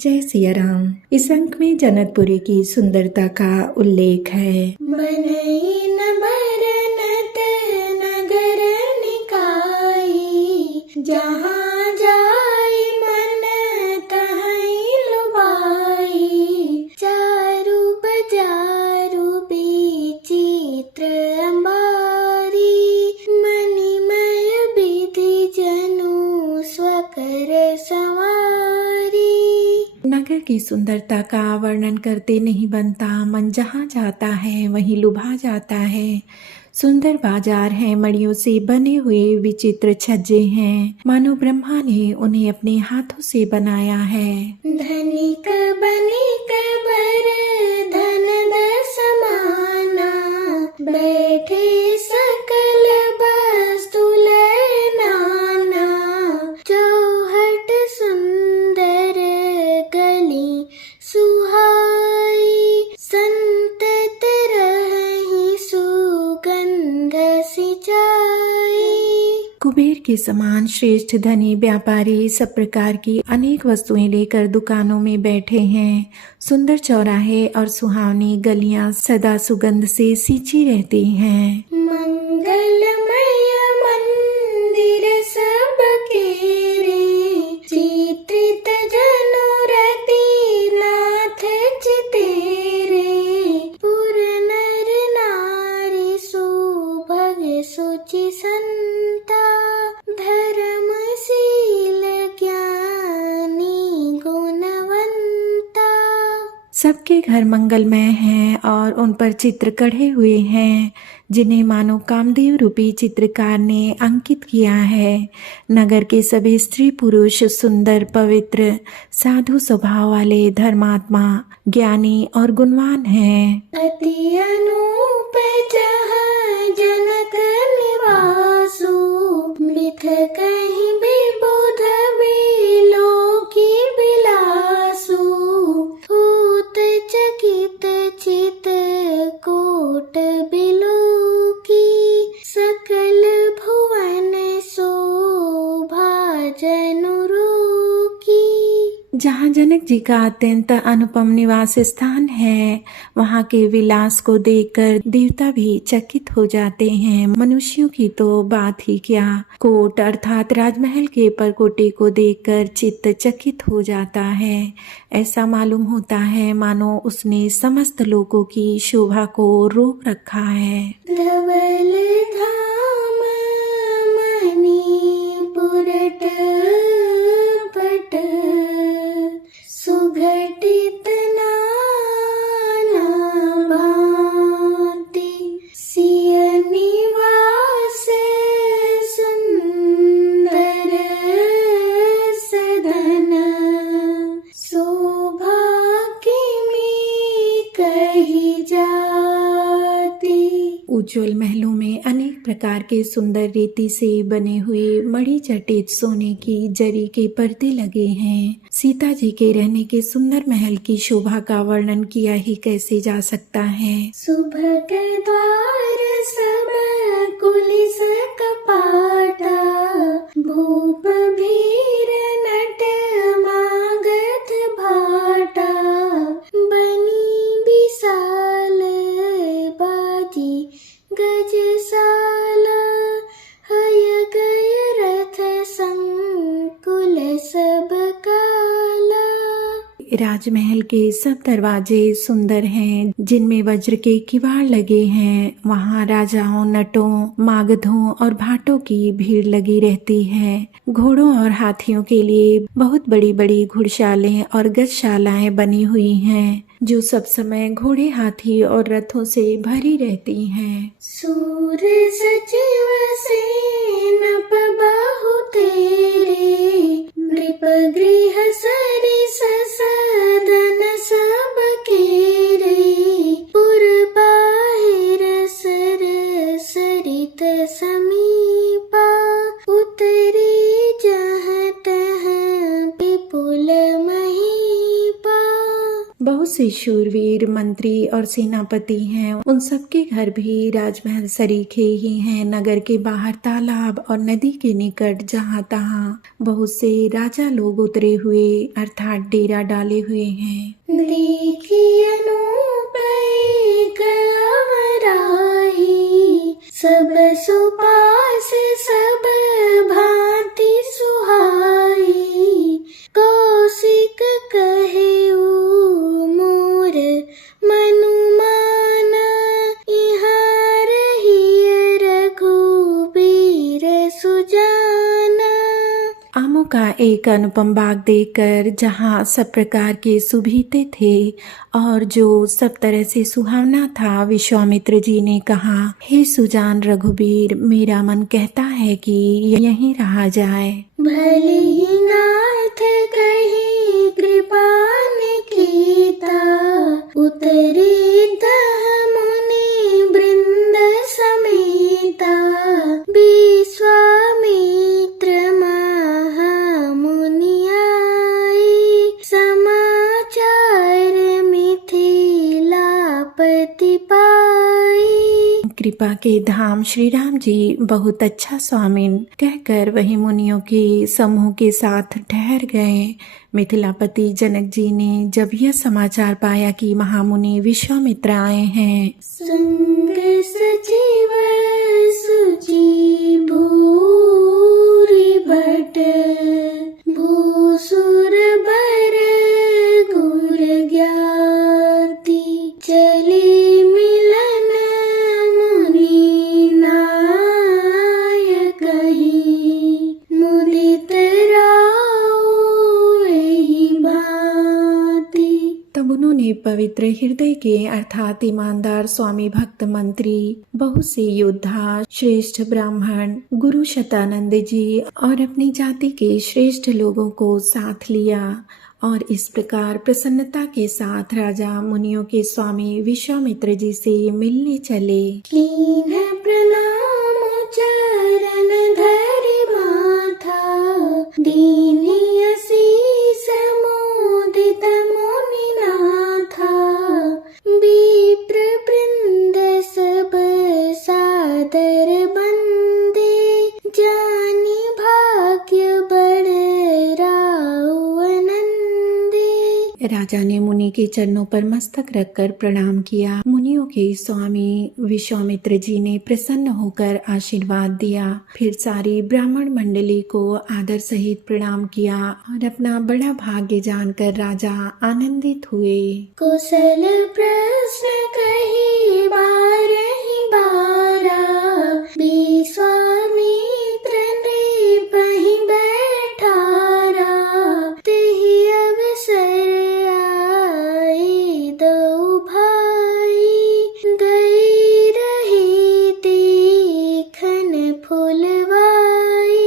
जय सिया राम। इस अंक में जनकपुरी की सुंदरता का उल्लेख है। बनई न बरनत नगर निकाई, जहाँ जाई मन तहीं लुभाई। चारु बजारु विचित्र अंबारी, मणिमय विधि जनु स्वकर संवारी। नगर की सुंदरता का वर्णन करते नहीं बनता, मन जहाँ जाता है वहीं लुभा जाता है। सुंदर बाजार है, मणियों से बने हुए विचित्र छज्जे हैं, मानो ब्रह्मा ने उन्हें अपने हाथों से बनाया है। धनिक बनिक बर धन दस समाना, बैठे सकल वस्तु लय नाना। चौहट सुंदर गली सुहाई, संतत रही सुगंध सिंचाई। कुबेर के समान श्रेष्ठ धनी व्यापारी सब प्रकार की अनेक वस्तुएं लेकर दुकानों में बैठे हैं। सुंदर चौराहे और सुहावनी गलियां सदा सुगंध से सींची रहती हैं। मंगलमय मंदिर सबके रे, चित्रित जनुरति नाथ चितेरे। पुर नर नारी सुभग सुचि संता, धर्मशील ज्ञानी गुणवंता। सबके घर मंगलमय हैं और उन पर चित्र कढ़े हुए हैं, जिन्हें मानो कामदेव रूपी चित्रकार ने अंकित किया है। नगर के सभी स्त्री पुरुष सुंदर, पवित्र, साधु स्वभाव वाले, धर्मात्मा, ज्ञानी और गुणवान हैं। अति अनूप जहाँ जनक निवासु, मिथ कहीं विबुध विलोकी बिलासु। होत चकित चित कोट बिलोकी, सकल भुवन शोभा जनु रोकी। जहाँ जनक जी का अत्यंत अनुपम निवास स्थान है, वहाँ के विलास को देखकर देवता भी चकित हो जाते हैं। मनुष्यों की तो बात ही क्या, कोट अर्थात राजमहल के परकोटे को देखकर चित्त चकित हो जाता है। ऐसा मालूम होता है मानो उसने समस्त लोगों की शोभा को रोक रखा है। धवल धाम मणिपुरट पट, सुघटित नाना भांति। सिय निवास सुंदर सदन, शोभा किमी कही जाती। उज्ज्वल महलों में अनेक प्रकार के सुंदर रीति से बने हुए मणि जटित सोने की जरी के पर्दे लगे हैं। सीता जी के रहने के सुंदर महल की शोभा का वर्णन किया ही कैसे जा सकता है। सुभग द्वार सब कुलिस कपाटा, भूप भीर नट मागध भाटा। बनी विशाल बाजी गजसाला, हय गय रथ संकुल सब काला। राजमहल के सब दरवाजे सुंदर हैं, जिनमें वज्र के किवाड़ लगे हैं। वहाँ राजाओं, नटों, मागधों और भाटों की भीड़ लगी रहती है। घोड़ों और हाथियों के लिए बहुत बड़ी बड़ी घुड़शालें और गजशालाएं बनी हुई हैं, जो सब समय घोड़े, हाथी और रथों से भरी रहती हैं। सूर सचिव सेनप बाहु तेरे, नृप गृह सरिस सदन सब केरे। पुर बाहिर सर सरित समीपा, उतरी जहाँ तहाँ विपुल महीपा। बहुत से शूरवीर मंत्री और सेनापति हैं, उन सबके घर भी राजमहल सरीखे ही हैं। नगर के बाहर तालाब और नदी के निकट जहाँ तहाँ बहुत से राजा लोग उतरे हुए अर्थात डेरा डाले हुए हैं। देखी अनूप एक अमराई, सब सुपास सब भांति सुहाई। कौशिक कहे मोर मनु माना, यहाँ रहिए रघुबीर सुजाना। आमों का एक अनुपम बाग देखकर जहाँ सब प्रकार के सुभीते थे और जो सब तरह से सुहावना था, विश्वामित्र जी ने कहा, हे सुजान रघुबीर, मेरा मन कहता है कि यहीं रहा जाए। भले ही नाथ कही कृपा निकेता, उतरे दह मुनि वृंद समेता। विश्वामित्र महामुनि आए, समाचार मिथिलापति पाए। कृपा के धाम श्री राम जी बहुत अच्छा स्वामिन कहकर वही मुनियों के समूह के साथ ठहर गए। मिथिलापति जनक जी ने जब यह समाचार पाया कि महामुनि विश्वामित्र आए हैं, संग सचिव सुचि भूरि भट, भूसुर बर गुर ज्ञाति। चले मिलन मुनि नायक ही, मुदित राउ एहि भांति। तब उन्होंने पवित्र हृदय के अर्थात ईमानदार स्वामी भक्त मंत्री, बहुत से योद्धा, श्रेष्ठ ब्राह्मण, गुरु शतानंद जी और अपनी जाति के श्रेष्ठ लोगों को साथ लिया और इस प्रकार प्रसन्नता के साथ राजा मुनियों के स्वामी विश्वामित्र जी से मिलने चले। कीन्ह प्रणाम चरण धरि माथा, दीनि असीस मोदित मुनिनाथा। विप्र वृंद सब सादर बंदे, जानि भाग्य बड़ राउ आनंदे। राजा ने मुनि के चरणों पर मस्तक रखकर प्रणाम किया। मुनियों के स्वामी विश्वामित्र जी ने प्रसन्न होकर आशीर्वाद दिया। फिर सारी ब्राह्मण मंडली को आदर सहित प्रणाम किया और अपना बड़ा भाग्य जानकर राजा आनंदित हुए। कुशल प्रश्न कही बारहि बारा, विश्वामित्र नृपहि बैठारा। तेहि अवसर आए दो भाई, गई रही देखन फुलवाई।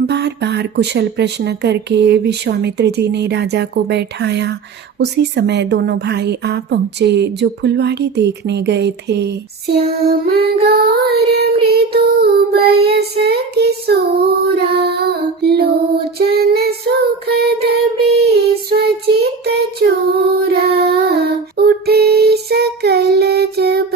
बार बार कुशल प्रश्न करके विश्वामित्र जी ने राजा को बैठाया। उसी समय दोनों भाई आ पहुँचे जो फुलवाड़ी देखने गए थे। श्याम गौर मृदु बयस किशोरा, लोचन सुखद विश्वजित चोरा। उठे सकल जब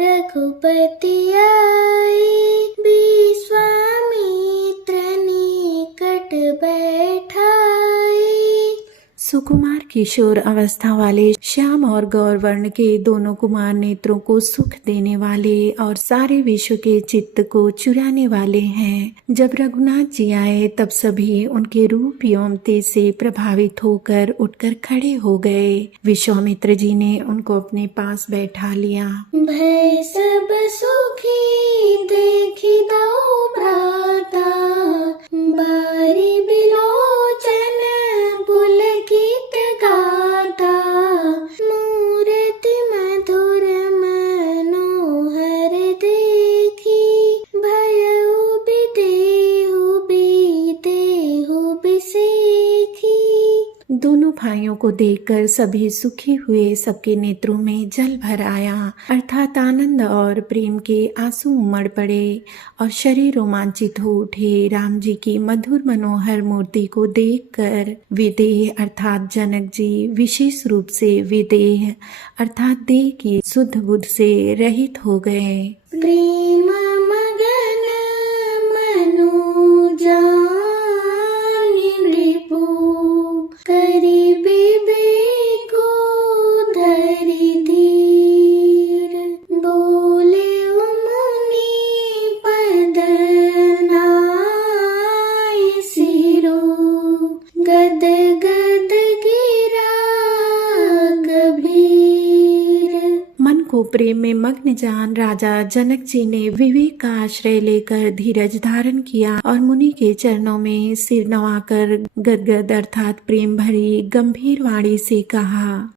रघुपति आए, विश्वामित्र निकट बैठाए। सुकुमार किशोर अवस्था वाले श्याम और गौर वर्ण के दोनों कुमार नेत्रों को सुख देने वाले और सारे विश्व के चित्त को चुराने वाले हैं। जब रघुनाथ जी आए तब सभी उनके रूप एवं तेज से प्रभावित होकर उठकर खड़े हो गए। विश्वामित्र जी ने उनको अपने पास बैठा लिया। भय सब सुखी देखी दो भ्राता, बारी बिलोचन पुलकित गाता। मूर्ति मधुर मनोहर देखी, भयउ बिदेहु बिदेहु बिसेखी। दोनों भाइयों को देखकर सभी सुखी हुए, सबके नेत्रों में जल भर आया, अर्थात आनंद और प्रेम के आंसू उमड़ पड़े और शरीर रोमांचित हो उठे। राम जी की मधुर मनोहर मूर्ति को देखकर विदेह अर्थात जनक जी विशेष रूप से विदेह अर्थात देह की शुद्ध बुद्ध से रहित हो गए। प्रेम मगन मनु जानि नृपु, करिबे बेको धरि धीर, बोले मुनि पद नाय सिरो, गद गद गिरा कबीर। मन को प्रेम में मग्न जान राजा जनक जी ने विवेक का आश्रय लेकर धीरज धारण किया और मुनि के चरणों में सिर नवाकर गदगद अर्थात प्रेम भरी गंभीर वाणी से कहा,